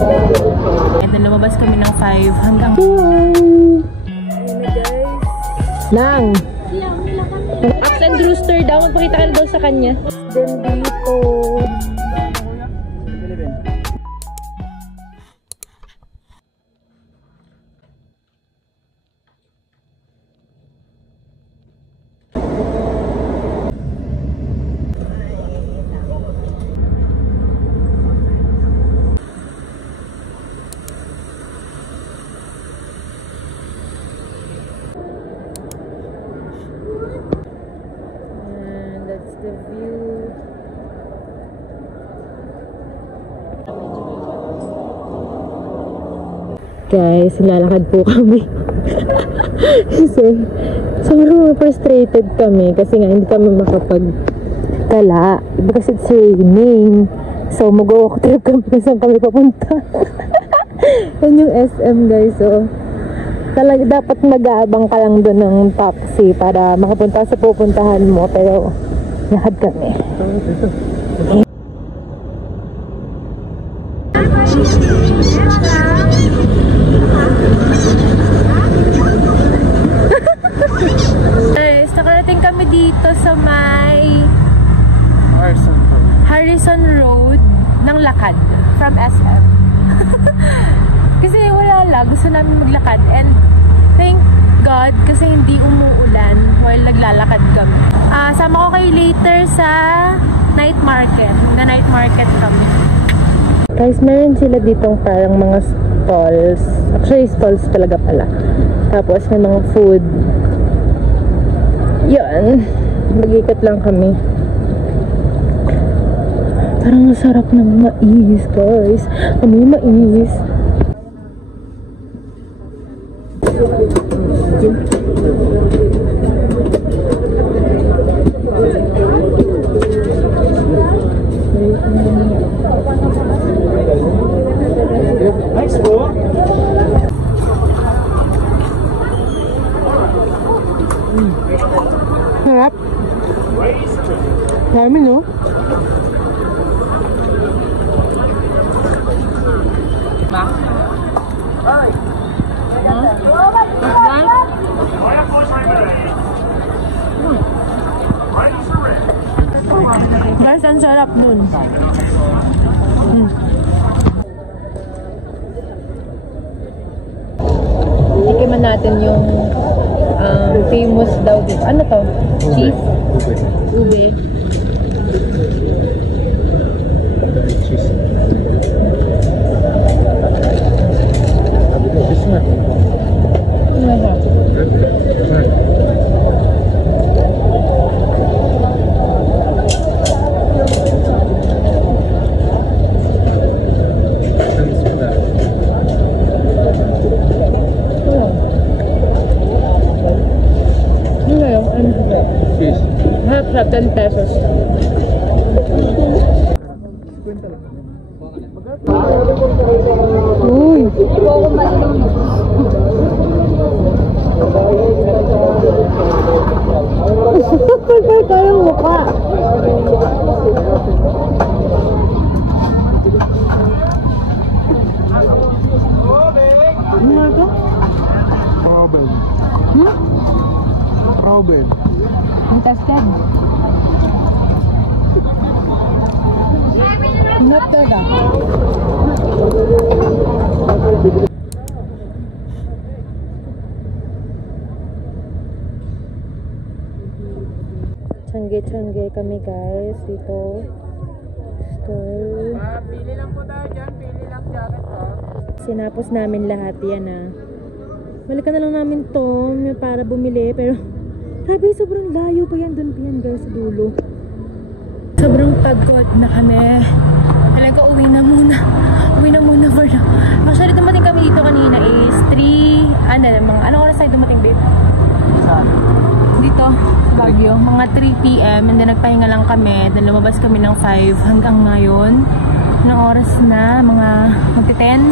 And then lumabas kami ng 5 hanggang... Nang! Axe and Rooster daw. Magpakita ka na daw sa kanya. Then dito... the view. Guys, lalakad po kami. Kasi sobrang frustrated kami kasi nga hindi kami makapagtala because it's raining. So mag-walk trip kami kung saan kami papunta. Yan yung SM guys. So talaga dapat mag-aabang ka lang doon ng taxi para makapunta sa pupuntahan mo, pero lakad kami. Guys, nakarating kami dito sa may Harrison Road ng lakad from SM. Kasi wala lang, gusto namin maglakad and thank God kasi hindi umuulan while naglalakad kami. Sama ko kayo later sa night market. Na-night market kami. Guys, meron sila ditong parang mga stalls. Actually, stalls talaga pala. Tapos may mga food. Yan. Mag-ikot lang kami. Parang masarap ng mais, guys. Amoy mais. Sarap. Dami, no? Guys, ang sarap nun. Tikiman natin yung famous daw dito. Ano to? Cheese? Ube. Cheese. Half 10 pesos. Uy! Pagkay tayong mukha. Ano nga ito? Problem. Problem. Untested. Not talaga. Tiyangge kami guys dito. Store. Pili lang po tayo dyan. Pili lang jacket po. Sinapos namin lahat yan Balikan na lang namin to para bumili pero grabe, sobrang layo pa yan dun guys sa dulo. Sobrang pagod na kami. Kailan ko uwi na muna for now. Actually dumating kami dito kanina is 3, anong oras tayo dumating babe? Dito, Baguio, mga 3 PM and then nagpahinga lang kami, then lumabas kami ng 5 hanggang ngayon. Anong oras na? Mga magti-10.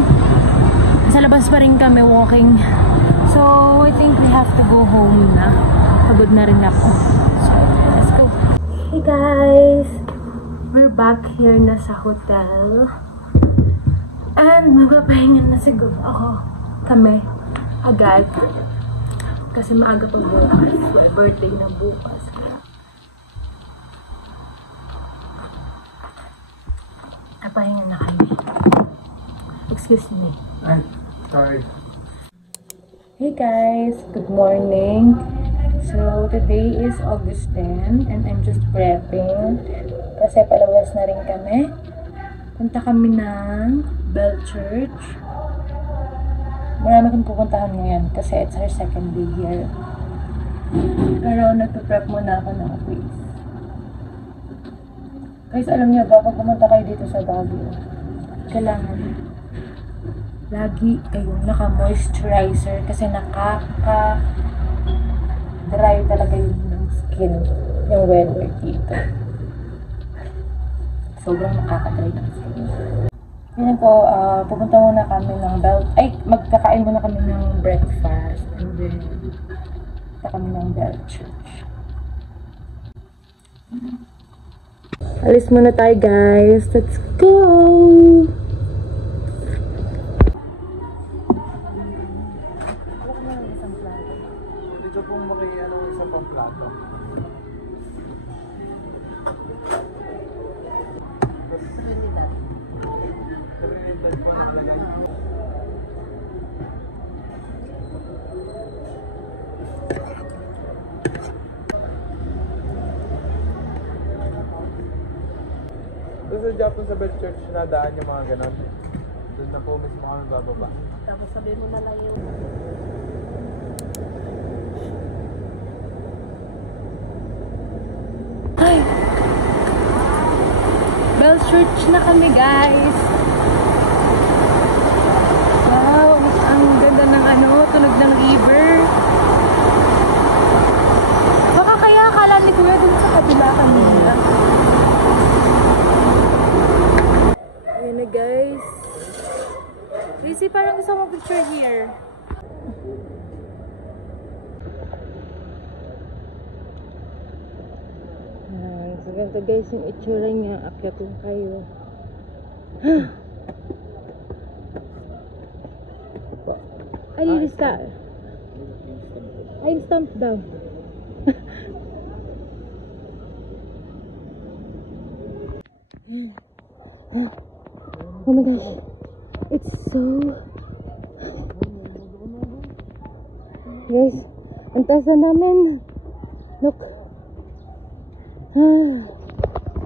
Sa labas pa rin kami walking. So, I think we have to go home na. Pagod na rin ako. So, let's go. Hey guys! We're back here na sa hotel. And magpapahinga na siguro kami agad. Kasi maaga pag bukas. Well, birthday na bukas. Napahinga na kami. Excuse me. Ay, sorry. Hey guys, good morning. So today is August 10 and I'm just prepping kasi palabas na rin kami. Punta kami ng Bell Church. Marami kong pupuntahan ngayon kasi it's our second day here. Pero nagpe-prep muna ako ng quiz. Guys, alam niyo ba, pag pumunta kayo dito sa Baguio, kailangan lagi kayong naka-moisturizer kasi nakaka-dry talaga yung skin, yung weather dito. Sobrang nakaka-dry ng skin. Yan po, pupunta muna kami ng magkakain muna kami ng breakfast and then punta kami ng Bell Church. Alis muna tayo guys, let's go! Dito pong makiano isa pang plato. Trinidad po nakalagay. Doon sa Japan sa Bell Church, nadaan yung mga ganon. Doon na po mismo kami bababa. Tapos sabihin mo na lang yung... Ay! Bell Church na kami guys! Wow! Ang ganda ng tunog ng river. Baka kaya akala ni Kuya dun sa kabila kanina. Ayan na guys. Rizzy, parang gusto mo picture here. So ganito guys yung itsura niya. Akyat lang kayo. Ay, i-stamp. Ay, stamp daw. Oh my gosh. It's so... Guys, ang taas na namin. Look.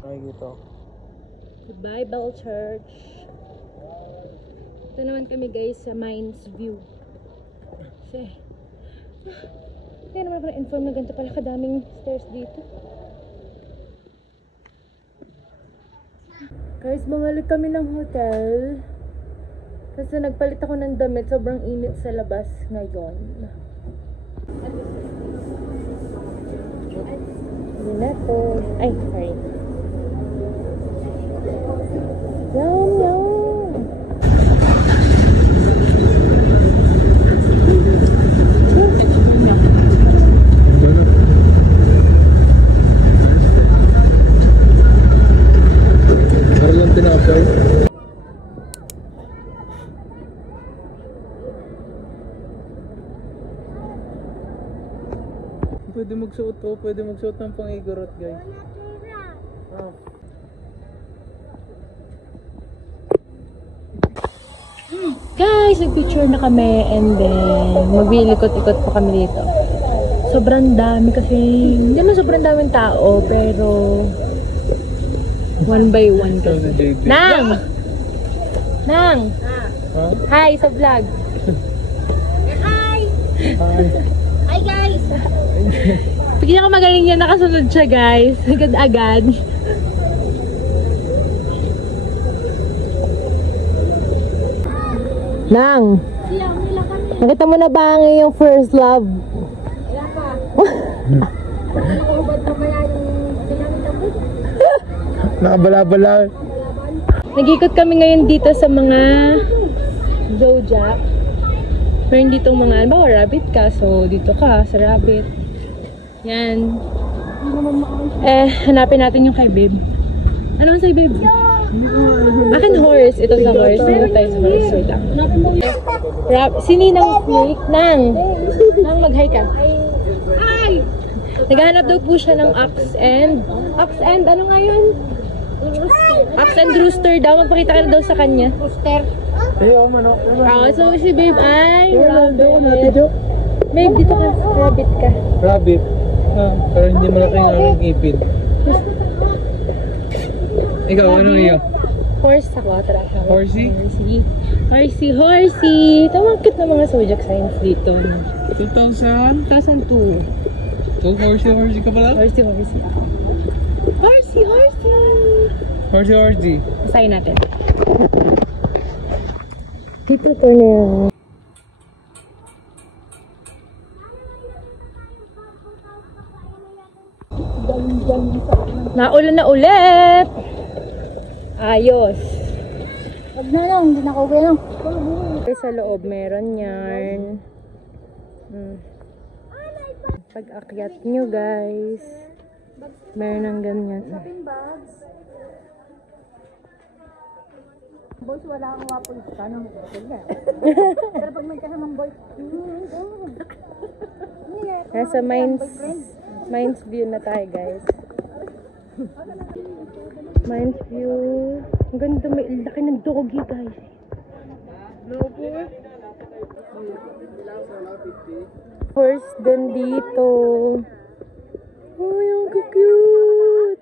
Nakikita ko. Goodbye, Bell Church. Ito naman kami guys sa Mines View. Hindi naman ako na-inform na ganito pala kadaming stairs dito. Guys, bumalik kami ng hotel. Kasi nagpalit ako ng damit. Sobrang init sa labas ngayon. Hindi na to. Ay, sorry. Yum, yum. Parang tinapay. Pwede magsuot to, pwede magsuot ng pang-igorot guys. Oh. Guys, nag-picture na kami and then magbilikot-ikot pa kami dito. Sobrang dami kasi, hindi naman sobrang daming tao, pero one by one kasi. Nang! Nang! Huh? Hi sa vlog! Hi! Hi. Hi guys! Bigyan ka magaling yan, nakasunod siya guys. Agad-agad. Nang! Nakita mo na ba ang iyong first love? Wala pa. Nakahubad pa kaya yung pinamit mo? Nakabala-bala. Nag-ikot kami ngayon dito sa mga Zodiac. Meron ditong mga, ano ba, rabbit ka. So, dito ka sa rabbit. Yan. Hanapin natin yung kay babe. Ano sa'yo, babe? Akin horse. Ito sa horse. Dito tayo sa horse. Wait lang. Si Ninang Snake. Nang mag-hi ka. Ay! Naghahanap daw po siya ng ox and ano nga yun? Ox and rooster daw. Magpakita ka na daw sa kanya. Rooster. Ayaw mo, no? So si Babe ay rabbit. Babe, dito ka. Rabbit ka. Rabbit. Pero hindi malaki ang aming ipin. Ikaw, ano iyo? Horse ako. Tara. Horsey? Horsey. Tamang cute na mga zodiac signs dito. 2000? 2002. Oh, horsey ka pala? Horsey. Horsey. Sign natin. Dito to na. Naulan na ulit! Ayos! Huwag na lang, hindi na ako gano'n. Sa loob meron yarn. Pag-akyat nyo guys, meron ng ganyan. Bags. Boys, wala akong wapol ka ng hotel na. Pero pag may kasamang boys, Nasa Mines View na tayo guys. Mines View. Ang ganda, may laki ng doggy guys. Horse din dito. Ay, ang cute!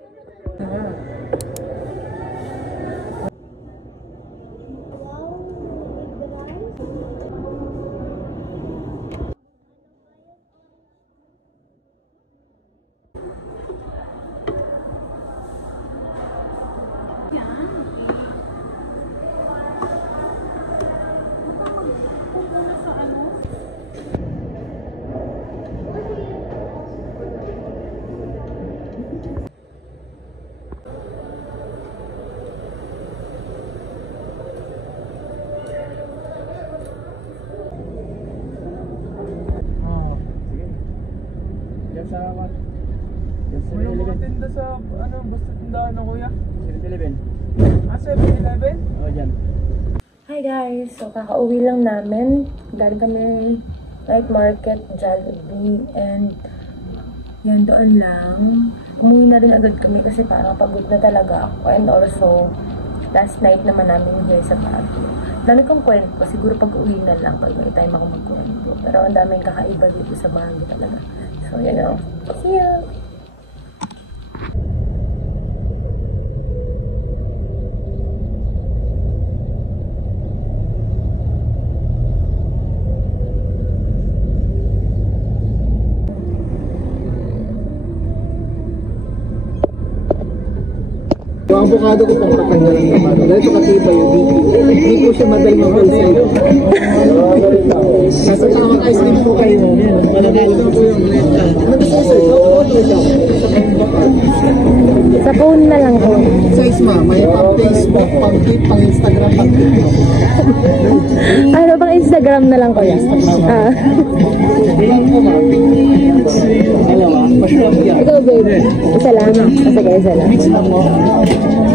Walang mga tinda sa, basta tindahan na kuya? 7-Eleven. 7-Eleven? Oo, dyan. Hi guys! So, kakauwi lang namin. Galing kami night market, Jollibee, and yan, doon lang. Umuwi na rin agad kami kasi parang pagod na talaga ako. And also, last night naman namin here sa Baguio. Dami kong kwento. Siguro pag-uwi na lang pag may time ako magkwento. Pero ang daming kakaiba dito sa Baguio talaga. So, you know. See ya! Yung avocado ko pang tatanggal ang naman. Dahil ito katibay yung hindi po siya madaling mapalsay. Nasa tamang ice cream po kayo. Malagay po yung ano gusto ko sir? Sa phone na lang ko. Size ma, may pang Facebook, pang Twitter, pang Instagram, pang TikTok. Ano bang Instagram na lang ko yan? Ilan po ma? Dalawa? Masyam yan. Ikaw babe. Isa lang. Sige, isa lang. Mix lang mo.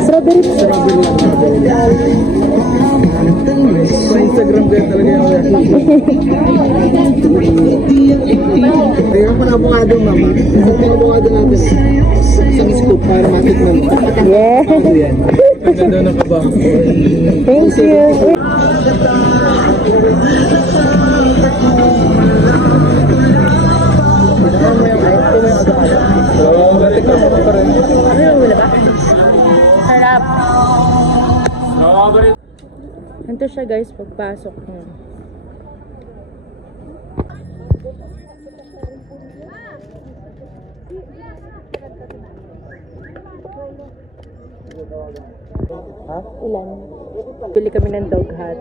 Strawberry. Strawberry lang. Sa Instagram ko yan talaga yung kaya pa na avocado mama. Isang avocado natin. Isang scoop para matikman mo. Yeah. Ganda daw nakabang. Thank you. Sarap. Ito siya guys pagpasok mo. Ha? Ilan? Bili kami ng dog hut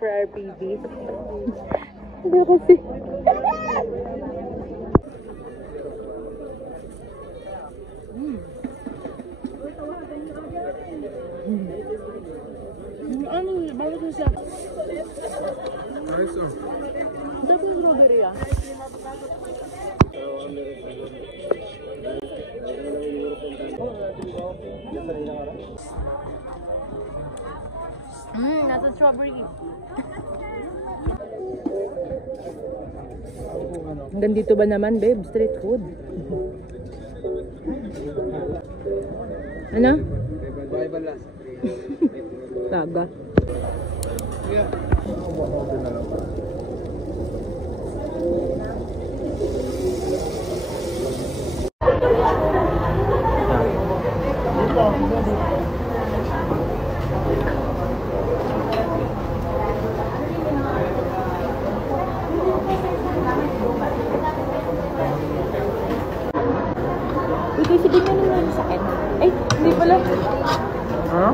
for our babies. Hindi kasi. Ano? Bakit ko siya? Ayos oh. Sarap ng strawberry ah. Nasa strawberry. Hanggang dito ba naman, babe? Street food. Ano? Bye-bye last. Taga. Uy, kasi di nyo naman sa akin. Ay, hindi pala. Ha?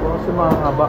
Kasi mahaba.